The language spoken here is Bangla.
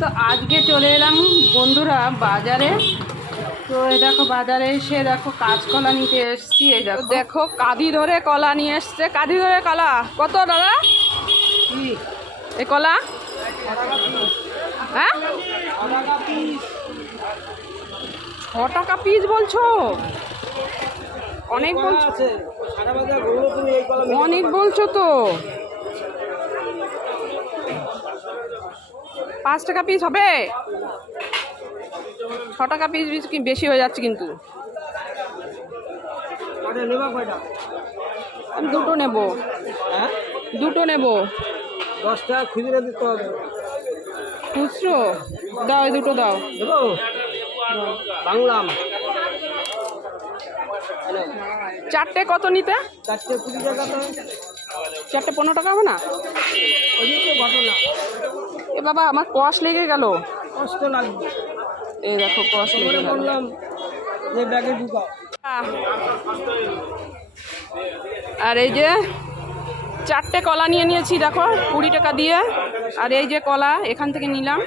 তো আজকে চলে এলাম বন্ধুরা বাজারে। তো এই দেখো বাজারে এসে দেখো কাঁচকলা নিতে এসেছি। এই দেখো দেখো কাঁদি ধরে কলা নিয়ে এসছে। কাঁদি ধরে কলা কত দাদা? এই কলা হ্যাঁ 6 টাকা পিস বলছো? অনেক বলছো, অনেক বলছো তো। 5 টাকা পিস হবে? 6 টাকা পিস কি বেশি হয়ে যাচ্ছে কিন্তু। আমি দুটো নেব, দুটো নেব। 10 টাকা খুচরো দিতে হবে। খুচরো দাও, এই দুটো দাও। দেবো বাংলাম। চারটে কত নিতে? 4টে 20 টাকা। তো চারটে 15 টাকা হবে না? ওই তো ঘটনা। এ বাবা আমার কষ লেগে গেল। কষ্ট লাগবে। এই দেখো কষ লেগে গেল। বললাম যে ব্যাগে ঢুকাও। আর এই যে 4টে কলা নিয়ে নিয়েছি দেখো 20 টাকা দিয়ে। আর এই যে কলা এখান থেকে নিলাম।